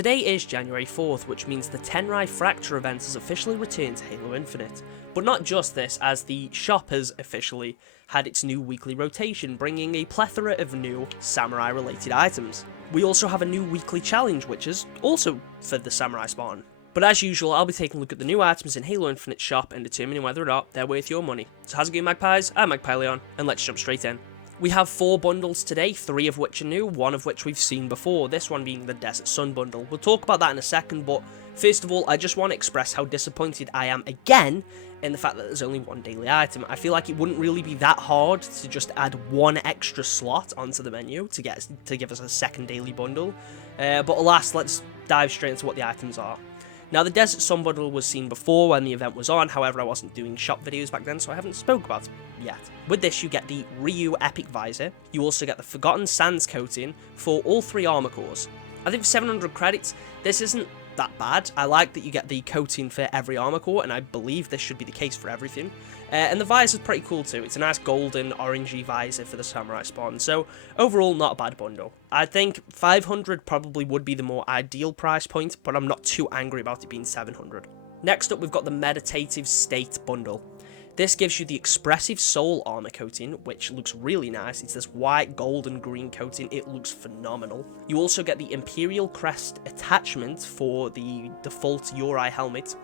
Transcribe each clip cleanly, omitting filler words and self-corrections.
Today is January 4th, which means the Tenrai Fracture event has officially returned to Halo Infinite. But not just this, as the shop has officially had its new weekly rotation, bringing a plethora of new samurai-related items. We also have a new weekly challenge, which is also for the Samurai Spartan. But as usual, I'll be taking a look at the new items in Halo Infinite shop and determining whether or not they're worth your money. So how's it going, Magpies? I'm Magpie Leon, and let's jump straight in. We have 4 bundles today, 3 of which are new, 1 of which we've seen before, this one being the Desert Sun bundle. We'll talk about that in a second, but first of all, I just want to express how disappointed I am again in the fact that there's only 1 daily item. I feel like it wouldn't really be that hard to just add 1 extra slot onto the menu to give us a second daily bundle, but alas, let's dive straight into what the items are. Now, the Desert Sun bundle was seen before when the event was on, however I wasn't doing shop videos back then, so I haven't spoke about it yet. With this, you get the Ryu Epic Visor, you also get the Forgotten Sands coating for all 3 armor cores. I think for 700 credits, this isn't that bad. I like that you get the coating for every armor core, and I believe this should be the case for everything. And the visor's pretty cool too. It's a nice golden, orangey visor for the Samurai Spartan, so overall not a bad bundle. I think 500 probably would be the more ideal price point, but I'm not too angry about it being 700. Next up, we've got the Meditative State bundle. This gives you the Expressive Soul armor coating, which looks really nice. It's this white, gold, and green coating. It looks phenomenal. You also get the Imperial Crest attachment for the default Uri helmet.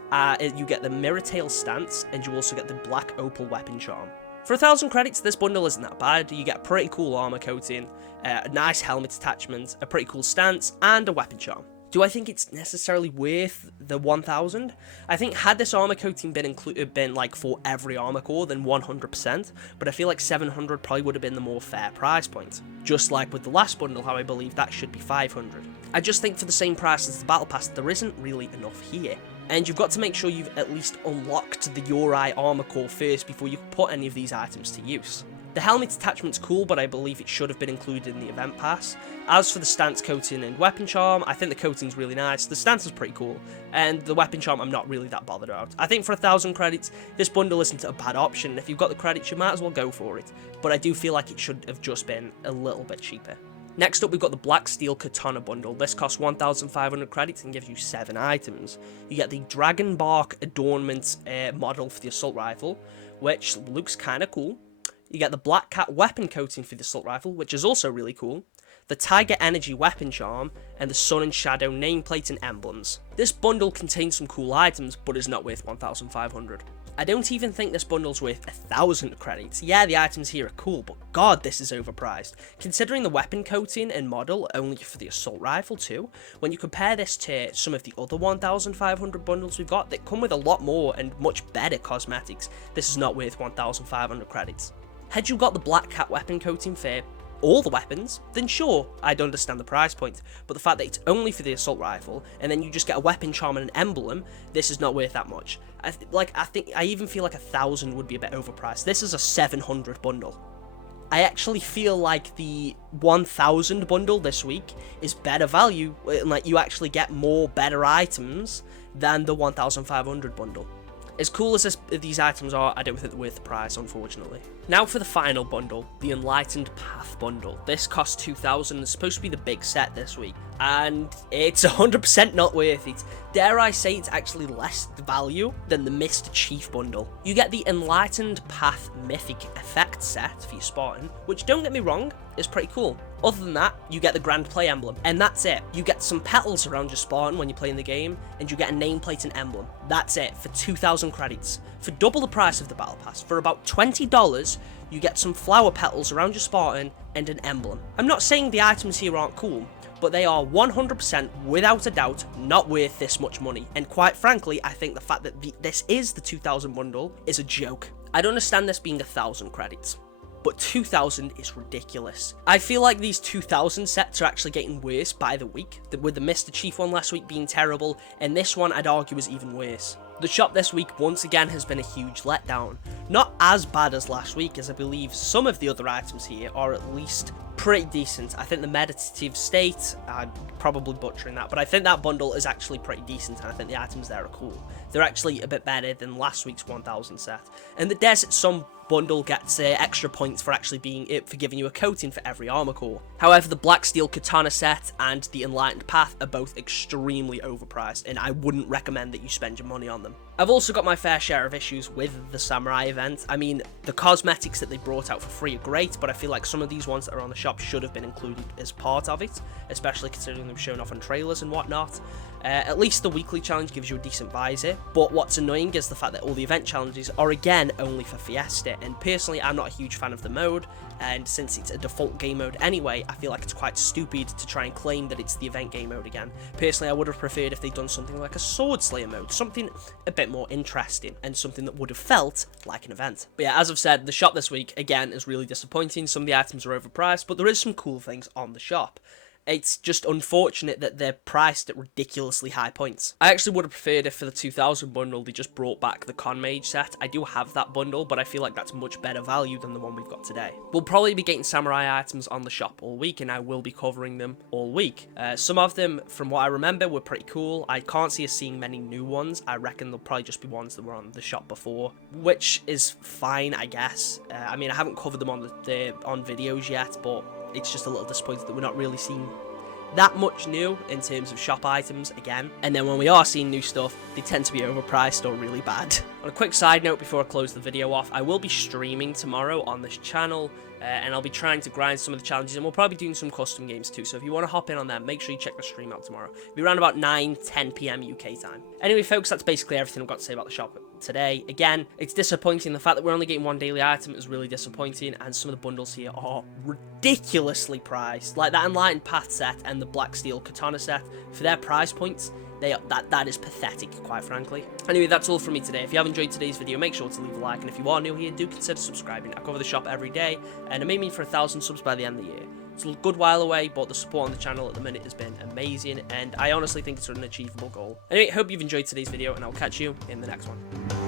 You get the Mirror Tail stance, and you also get the Black Opal weapon charm. For 1000 credits, this bundle isn't that bad. You get a pretty cool armor coating, a nice helmet attachment, a pretty cool stance, and a weapon charm. Do I think it's necessarily worth the 1000? I think had this armor coating been like for every armor core, then 100%, but I feel like 700 probably would have been the more fair price point. Just like with the last bundle, how I believe that should be 500. I just think for the same price as the Battle Pass, there isn't really enough here. And you've got to make sure you've at least unlocked the Uri armor core first before you can put any of these items to use. The helmet attachment's cool, but I believe it should have been included in the event pass. As for the stance coating and weapon charm, I think the coating's really nice, the stance is pretty cool, and the weapon charm I'm not really that bothered about. I think for 1000 credits, this bundle isn't a bad option. If you've got the credits, you might as well go for it, but I do feel like it should have just been a little bit cheaper. Next up, we've got the Black Steel Katana bundle. This costs 1,500 credits and gives you 7 items. You get the Dragon Bark adornment model for the assault rifle, which looks kind of cool. You get the Black Cat weapon coating for the assault rifle, which is also really cool, the Tiger Energy weapon charm, and the Sun and Shadow nameplate and emblems. This bundle contains some cool items, but is not worth 1,500. I don't even think this bundle's worth 1,000 credits. Yeah, the items here are cool, but god, this is overpriced. Considering the weapon coating and model only for the assault rifle too, when you compare this to some of the other 1,500 bundles we've got that come with a lot more and much better cosmetics, this is not worth 1,500 credits. Had you got the Black Cat weapon coating for all the weapons, then sure, I'd understand the price point, but the fact that it's only for the assault rifle, and then you just get a weapon charm and an emblem, this is not worth that much. I even feel like 1,000 would be a bit overpriced. This is a 700 bundle. I actually feel like the 1,000 bundle this week is better value, like you actually get more better items than the 1,500 bundle. As cool as these items are, I don't think they're worth the price, unfortunately. Now for the final bundle, the Enlightened Path bundle. This costs 2,000, it's supposed to be the big set this week, and it's 100% not worth it. Dare I say it's actually less value than the Mr. Chief bundle. You get the Enlightened Path Mythic Effect set for your Spartan, which, don't get me wrong, is pretty cool. Other than that, you get the Grand Play emblem, and that's it. You get some petals around your Spartan when you're playing the game, and you get a nameplate and emblem. That's it, for 2,000 credits. For double the price of the Battle Pass, for about $20, you get some flower petals around your Spartan and an emblem. I'm not saying the items here aren't cool, but they are 100% without a doubt not worth this much money, and quite frankly, I think the fact that this is the 2,000 bundle is a joke. I'd understand this being 1,000 credits, but 2,000 is ridiculous. I feel like these 2,000 sets are actually getting worse by the week, with the Mr. Chief one last week being terrible, and this one I'd argue is even worse. The shop this week once again has been a huge letdown. Not as bad as last week, as I believe some of the other items here are at least pretty decent. I think the Meditative State, I'm probably butchering that, but I think that bundle is actually pretty decent, and I think the items there are cool. They're actually a bit better than last week's 1,000 set. And the Desert Sun bundle gets extra points for actually for giving you a coating for every armor core. However, the Black Steel Katana set and the Enlightened Path are both extremely overpriced, and I wouldn't recommend that you spend your money on them. I've also got my fair share of issues with the Samurai event. I mean, the cosmetics that they brought out for free are great, but I feel like some of these ones that are on the shop should have been included as part of it, especially considering them shown off on trailers and whatnot. At least the weekly challenge gives you a decent visor, but what's annoying is the fact that all the event challenges are again only for Fiesta, and personally I'm not a huge fan of the mode, and since it's a default game mode anyway, I feel like it's quite stupid to try and claim that it's the event game mode again. Personally, I would have preferred if they'd done something like a Sword Slayer mode, something a bit more interesting, and something that would have felt like an event. But yeah, as I've said, the shop this week, again, is really disappointing. Some of the items are overpriced, but there is some cool things on the shop. It's just unfortunate that they're priced at ridiculously high points. I actually would have preferred if for the 2000 bundle they just brought back the Con Mage set. I do have that bundle, but I feel like that's much better value than the one we've got today. We'll probably be getting Samurai items on the shop all week, and I will be covering them all week. Some of them, from what I remember, were pretty cool. I can't see us seeing many new ones. I reckon they'll probably just be ones that were on the shop before, which is fine, I guess. I mean, I haven't covered them on on videos yet, but it's just a little disappointing that we're not really seeing that much new in terms of shop items again. And then when we are seeing new stuff, they tend to be overpriced or really bad. On a quick side note before I close the video off, I will be streaming tomorrow on this channel, and I'll be trying to grind some of the challenges, and we'll probably be doing some custom games too, so if you want to hop in on that, make sure you check the stream out tomorrow. It'll be around about 9-10 PM UK time. Anyway folks, that's basically everything I've got to say about the shop today. Again, it's disappointing. The fact that we're only getting one daily item is really disappointing, and some of the bundles here are ridiculously priced. Like that Enlightened Path set and the Black Steel Katana set, for their price points, that is pathetic, quite frankly. Anyway, that's all from me today. If you have enjoyed today's video, make sure to leave a like, and if you are new here, do consider subscribing. I cover the shop every day, and I'm aiming for 1,000 subs by the end of the year. It's a good while away, but the support on the channel at the minute has been amazing, and I honestly think it's an achievable goal. Anyway, hope you've enjoyed today's video, and I'll catch you in the next one.